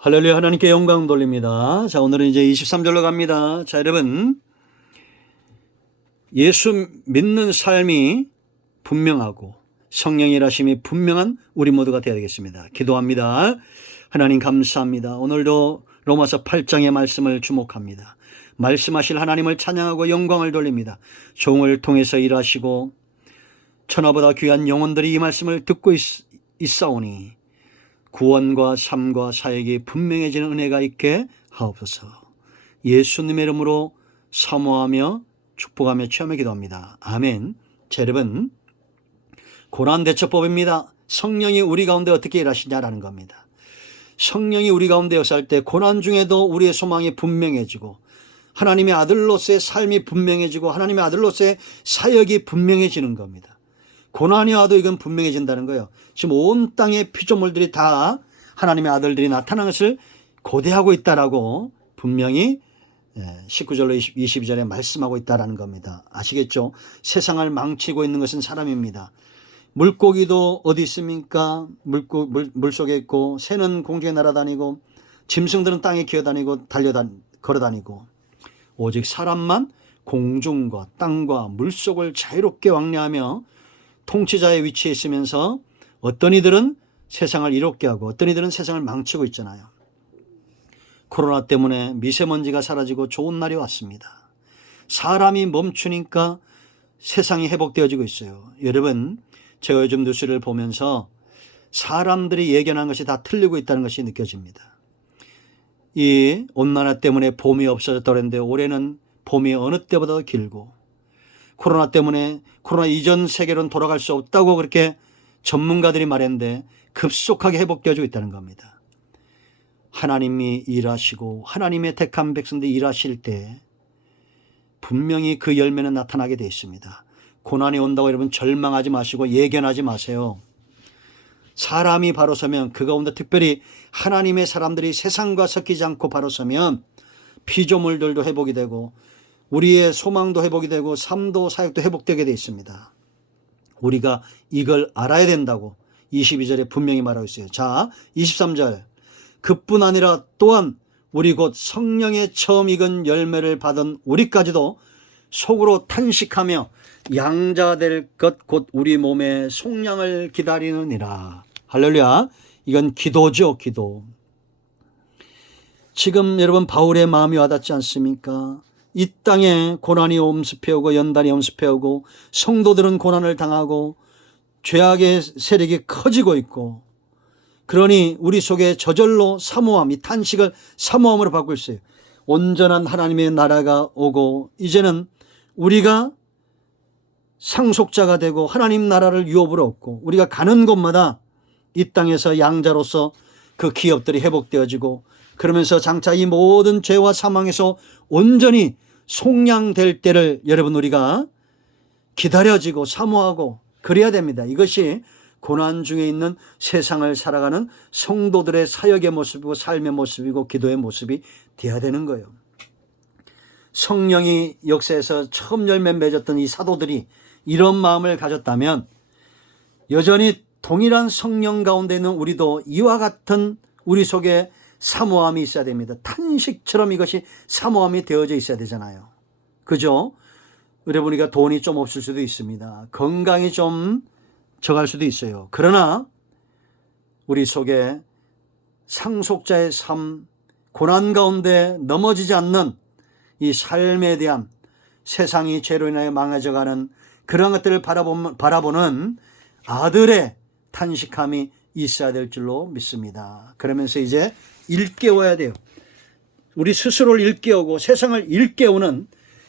할렐루야, 하나님께 영광 돌립니다. 자, 오늘은 이제 23절로 갑니다. 자, 여러분, 예수 믿는 삶이 분명하고 성령의 일하심이 분명한 우리 모두가 되어야 되겠습니다. 기도합니다. 하나님 감사합니다. 오늘도 로마서 8장의 말씀을 주목합니다. 말씀하실 하나님을 찬양하고 영광을 돌립니다. 종을 통해서 일하시고 천하보다 귀한 영혼들이 이 말씀을 듣고 있사오니 구원과 삶과 사역이 분명해지는 은혜가 있게 하옵소서. 예수님의 이름으로 사모하며 축복하며 취하며 기도합니다. 아멘. 자, 여러분, 고난대처법입니다. 성령이 우리 가운데 어떻게 일하시냐라는 겁니다. 성령이 우리 가운데 역사할 때 고난 중에도 우리의 소망이 분명해지고 하나님의 아들로서의 삶이 분명해지고 하나님의 아들로서의 사역이 분명해지는 겁니다. 고난이 와도 이건 분명해진다는 거예요. 지금 온 땅의 피조물들이 다 하나님의 아들들이 나타난 것을 고대하고 있다라고 분명히 19절로 22절에 말씀하고 있다라는 겁니다. 아시겠죠? 세상을 망치고 있는 것은 사람입니다. 물고기도 어디 있습니까? 물속에 있고 새는 공중에 날아다니고 짐승들은 땅에 기어다니고 걸어다니고 오직 사람만 공중과 땅과 물속을 자유롭게 왕래하며 통치자의 위치에 있으면서 어떤 이들은 세상을 이롭게 하고 어떤 이들은 세상을 망치고 있잖아요. 코로나 때문에 미세먼지가 사라지고 좋은 날이 왔습니다. 사람이 멈추니까 세상이 회복되어지고 있어요. 여러분, 제가 요즘 뉴스를 보면서 사람들이 예견한 것이 다 틀리고 있다는 것이 느껴집니다. 이 온난화 때문에 봄이 없어졌다고 했는데 올해는 봄이 어느 때보다 더 길고 코로나 때문에 코로나 이전 세계로는 돌아갈 수 없다고 그렇게 전문가들이 말했는데 급속하게 회복되어지고 있다는 겁니다. 하나님이 일하시고 하나님의 택한 백성들이 일하실 때 분명히 그 열매는 나타나게 되어 있습니다. 고난이 온다고 여러분 절망하지 마시고 예견하지 마세요. 사람이 바로 서면 그 가운데 특별히 하나님의 사람들이 세상과 섞이지 않고 바로 서면 피조물들도 회복이 되고 우리의 소망도 회복이 되고 삶도 사역도 회복되게 되어 있습니다. 우리가 이걸 알아야 된다고 22절에 분명히 말하고 있어요. 자, 23절. 그뿐 아니라 또한 우리 곧 성령의 처음 익은 열매를 받은 우리까지도 속으로 탄식하며 양자될 것 곧 우리 몸의 속량을 기다리느니라. 할렐루야. 이건 기도죠, 기도. 지금 여러분 바울의 마음이 와닿지 않습니까? 이 땅에 고난이 엄습해오고 연단이 엄습해오고 성도들은 고난을 당하고 죄악의 세력이 커지고 있고 그러니 우리 속에 저절로 사모함, 이 탄식을 사모함으로 바꿀 수 있어요. 온전한 하나님의 나라가 오고 이제는 우리가 상속자가 되고 하나님 나라를 유업으로 얻고 우리가 가는 곳마다 이 땅에서 양자로서 그 기업들이 회복되어지고 그러면서 장차 이 모든 죄와 사망에서 온전히 속량될 때를 여러분 우리가 기다려지고 사모하고 그래야 됩니다. 이것이 고난 중에 있는 세상을 살아가는 성도들의 사역의 모습이고 삶의 모습이고 기도의 모습이 되어야 되는 거예요. 성령이 역사에서 처음 열매 맺었던 이 사도들이 이런 마음을 가졌다면 여전히 동일한 성령 가운데 있는 우리도 이와 같은 우리 속에 사모함이 있어야 됩니다. 탄식처럼 이것이 사모함이 되어져 있어야 되잖아요. 그죠? 여러분 우리가 돈이 좀 없을 수도 있습니다. 건강이 좀 적을 수도 있어요. 그러나 우리 속에 상속자의 삶, 고난 가운데 넘어지지 않는 이 삶에 대한 세상이 죄로 인하여 망해져가는 그런 것들을 바라보는 아들의 탄식함이 있어야 될 줄로 믿습니다. 그러면서 이제 일깨워야 돼요. 우리 스스로를 일깨우고 세상을 일깨우는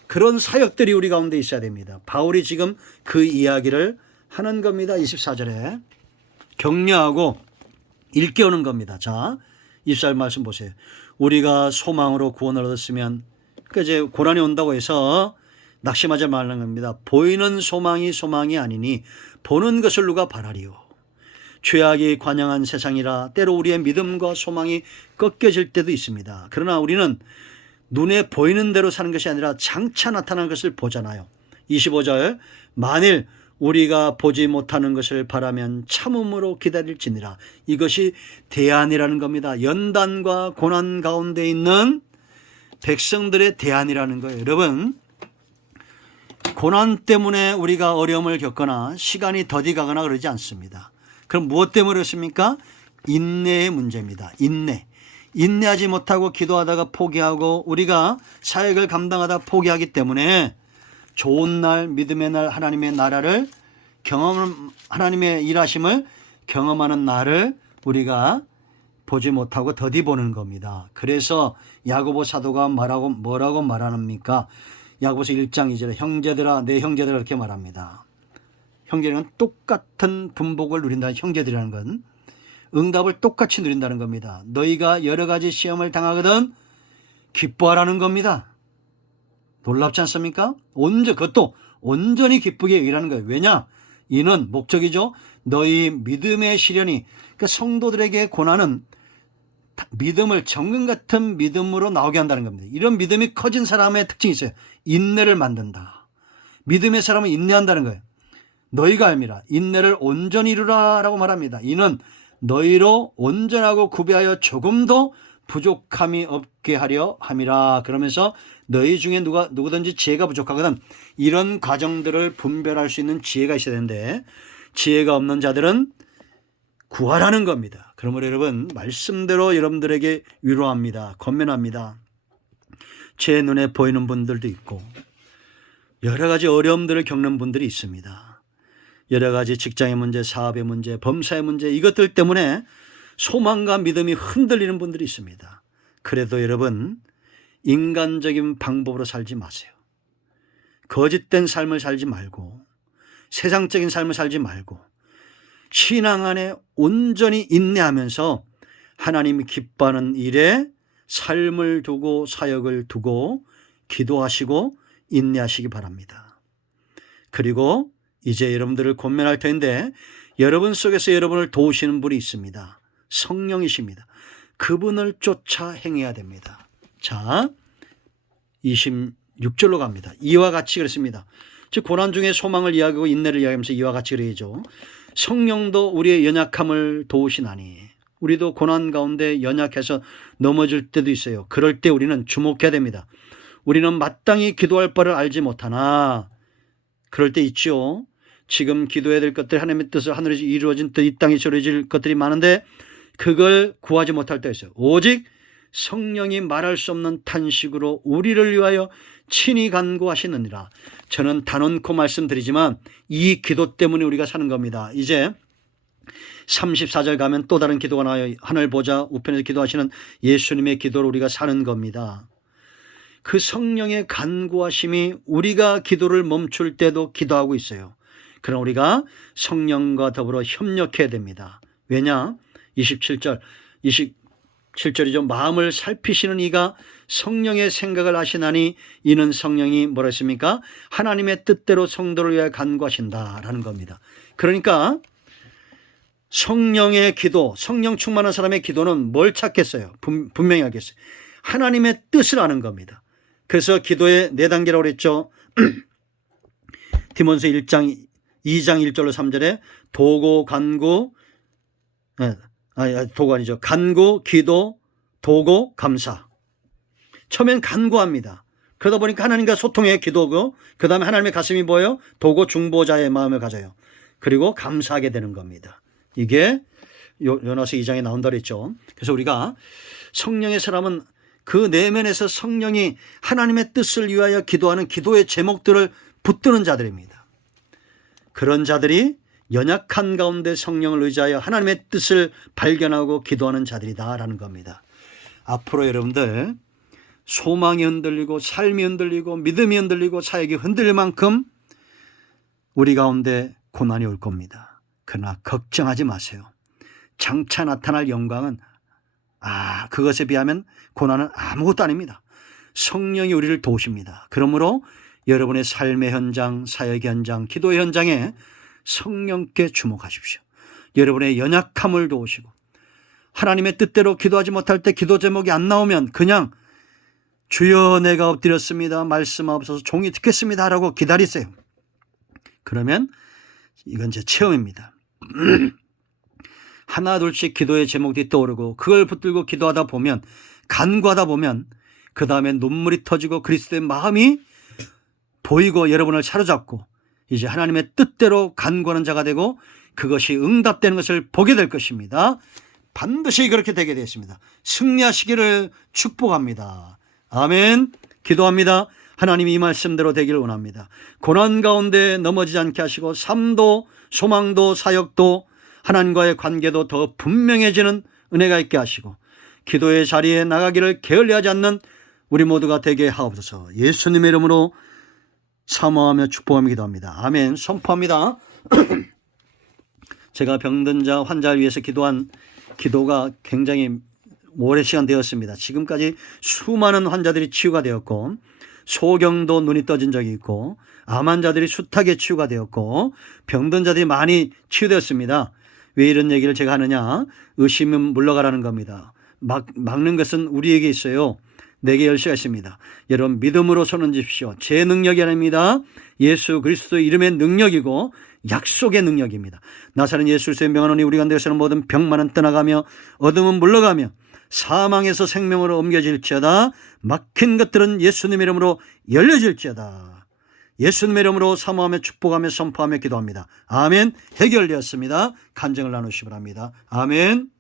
그런 사역들이 우리 가운데 있어야 됩니다. 바울이 지금 그 이야기를 하는 겁니다. 24절에 격려하고 일깨우는 겁니다. 자, 24절 말씀 보세요. 우리가 소망으로 구원을 얻었으면 그러니까 이제 고난이 온다고 해서 낙심하지 말라는 겁니다. 보이는 소망이 소망이 아니니 보는 것을 누가 바라리요. 죄악이 관영한 세상이라 때로 우리의 믿음과 소망이 꺾여질 때도 있습니다. 그러나 우리는 눈에 보이는 대로 사는 것이 아니라 장차 나타난 것을 보잖아요. 25절 만일 우리가 보지 못하는 것을 바라면 참음으로 기다릴지니라. 이것이 대안이라는 겁니다. 연단과 고난 가운데 있는 백성들의 대안이라는 거예요. 여러분, 고난 때문에 우리가 어려움을 겪거나 시간이 더디 가거나 그러지 않습니다. 그럼 무엇 때문에 그렇습니까? 인내의 문제입니다. 인내하지 못하고 기도하다가 포기하고 우리가 사역을 감당하다 포기하기 때문에 좋은 날, 믿음의 날, 하나님의 나라를 하나님의 일하심을 경험하는 날을 우리가 보지 못하고 더디 보는 겁니다. 그래서 야고보 사도가 뭐라고 말합니까? 야고보서 1장 2절에 형제들아, 내 형제들아 이렇게 말합니다. 형제는 똑같은 분복을 누린다는, 형제들이라는 건 응답을 똑같이 누린다는 겁니다. 너희가 여러 가지 시험을 당하거든 기뻐하라는 겁니다. 놀랍지 않습니까? 그것도 온전히 기쁘게 일하는 거예요. 왜냐? 이는 목적이죠. 너희 믿음의 시련이, 그러니까 성도들에게 고난은 믿음을 정금 같은 믿음으로 나오게 한다는 겁니다. 이런 믿음이 커진 사람의 특징이 있어요. 인내를 만든다. 믿음의 사람은 인내한다는 거예요. 너희가 알미라 인내를 온전히 이루라 라고 말합니다. 이는 너희로 온전하고 구비하여 조금도 부족함이 없게 하려 함이라. 그러면서 너희 중에 누구든지 지혜가 부족하거든 이런 과정들을 분별할 수 있는 지혜가 있어야 되는데 지혜가 없는 자들은 구하라는 겁니다. 그러므로 여러분, 말씀대로 여러분들에게 위로합니다. 권면합니다. 제 눈에 보이는 분들도 있고 여러 가지 어려움들을 겪는 분들이 있습니다. 여러 가지 직장의 문제, 사업의 문제, 범사의 문제, 이것들 때문에 소망과 믿음이 흔들리는 분들이 있습니다. 그래도 여러분, 인간적인 방법으로 살지 마세요. 거짓된 삶을 살지 말고 세상적인 삶을 살지 말고 신앙 안에 온전히 인내하면서 하나님이 기뻐하는 일에 삶을 두고 사역을 두고 기도하시고 인내하시기 바랍니다. 그리고 이제 여러분들을 권면할 텐데 여러분 속에서 여러분을 도우시는 분이 있습니다. 성령이십니다. 그분을 쫓아 행해야 됩니다. 자, 26절로 갑니다. 이와 같이 그랬습니다. 즉 고난 중에 소망을 이야기하고 인내를 이야기하면서 이와 같이 그래야죠. 성령도 우리의 연약함을 도우시나니. 우리도 고난 가운데 연약해서 넘어질 때도 있어요. 그럴 때 우리는 주목해야 됩니다. 우리는 마땅히 기도할 바를 알지 못하나 그럴 때 있죠. 지금 기도해야 될 것들, 하나님의 뜻을 하늘에서 이루어진 뜻, 이 땅에 이루어질 것들이 많은데 그걸 구하지 못할 때가 있어요. 오직 성령이 말할 수 없는 탄식으로 우리를 위하여 친히 간구하시느니라. 저는 단언코 말씀드리지만 이 기도 때문에 우리가 사는 겁니다. 이제 34절 가면 또 다른 기도가 나와요. 하늘 보자 우편에서 기도하시는 예수님의 기도로 우리가 사는 겁니다. 그 성령의 간구하심이 우리가 기도를 멈출 때도 기도하고 있어요. 그러나 우리가 성령과 더불어 협력해야 됩니다. 왜냐? 27절이죠. 마음을 살피시는 이가 성령의 생각을 하시나니 이는 성령이 뭐라 했습니까? 하나님의 뜻대로 성도를 위하여 간구하신다라는 겁니다. 그러니까 성령의 기도, 성령 충만한 사람의 기도는 뭘 찾겠어요? 분명히 알겠어요. 하나님의 뜻을 아는 겁니다. 그래서 기도의 4단계라고 그랬죠. 디모데서 2장 1절로 3절에 도고, 간구, 도가 아니죠. 간구, 기도, 도고, 감사. 처음엔 간구합니다. 그러다 보니까 하나님과 소통의 기도고 그 다음에 하나님의 가슴이 보여 도고 중보자의 마음을 가져요. 그리고 감사하게 되는 겁니다. 이게 요나서 2장에 나온다 그랬죠. 그래서 우리가 성령의 사람은 그 내면에서 성령이 하나님의 뜻을 위하여 기도하는 기도의 제목들을 붙드는 자들입니다. 그런 자들이 연약한 가운데 성령을 의지하여 하나님의 뜻을 발견하고 기도하는 자들이다라는 겁니다. 앞으로 여러분들 소망이 흔들리고 삶이 흔들리고 믿음이 흔들리고 사역이 흔들릴 만큼 우리 가운데 고난이 올 겁니다. 그러나 걱정하지 마세요. 장차 나타날 영광은 그것에 비하면 고난은 아무것도 아닙니다. 성령이 우리를 도우십니다. 그러므로 여러분의 삶의 현장, 사역의 현장, 기도의 현장에 성령께 주목하십시오. 여러분의 연약함을 도우시고 하나님의 뜻대로 기도하지 못할 때 기도 제목이 안 나오면 그냥 주여 내가 엎드렸습니다. 말씀하옵소서 종이 듣겠습니다. 라고 기다리세요. 그러면 이건 제 체험입니다. 하나 둘씩 기도의 제목들이 떠오르고 그걸 붙들고 기도하다 보면, 간구하다 보면 그 다음에 눈물이 터지고 그리스도의 마음이 보이고 여러분을 사로잡고 이제 하나님의 뜻대로 간구하는 자가 되고 그것이 응답되는 것을 보게 될 것입니다. 반드시 그렇게 되게 되었습니다. 승리하시기를 축복합니다. 아멘. 기도합니다. 하나님이 이 말씀대로 되기를 원합니다. 고난 가운데 넘어지지 않게 하시고 삶도 소망도 사역도 하나님과의 관계도 더 분명해지는 은혜가 있게 하시고 기도의 자리에 나가기를 게을리하지 않는 우리 모두가 되게 하옵소서. 예수님의 이름으로 사모하며 축복하며 기도합니다. 아멘. 선포합니다. 제가 병든 자 환자를 위해서 기도한 기도가 굉장히 오랜 시간 되었습니다. 지금까지 수많은 환자들이 치유가 되었고 소경도 눈이 떠진 적이 있고 암 환자들이 숱하게 치유가 되었고 병든 자들이 많이 치유되었습니다. 왜 이런 얘기를 제가 하느냐? 의심은 물러가라는 겁니다. 막는 것은 우리에게 있어요. 내게 열쇠가 있습니다. 여러분 믿음으로 손 얹으십시오. 제 능력이 아닙니다. 예수 그리스도의 이름의 능력이고 약속의 능력입니다. 나사렛 예수 그리스도의 명하노니 우리 가운데서는 모든 병만은 떠나가며 어둠은 물러가며 사망에서 생명으로 옮겨질지어다. 막힌 것들은 예수님의 이름으로 열려질지어다. 예수님의 이름으로 사모하며 축복하며 선포하며 기도합니다. 아멘. 해결되었습니다. 간증을 나누시기 바랍니다. 아멘.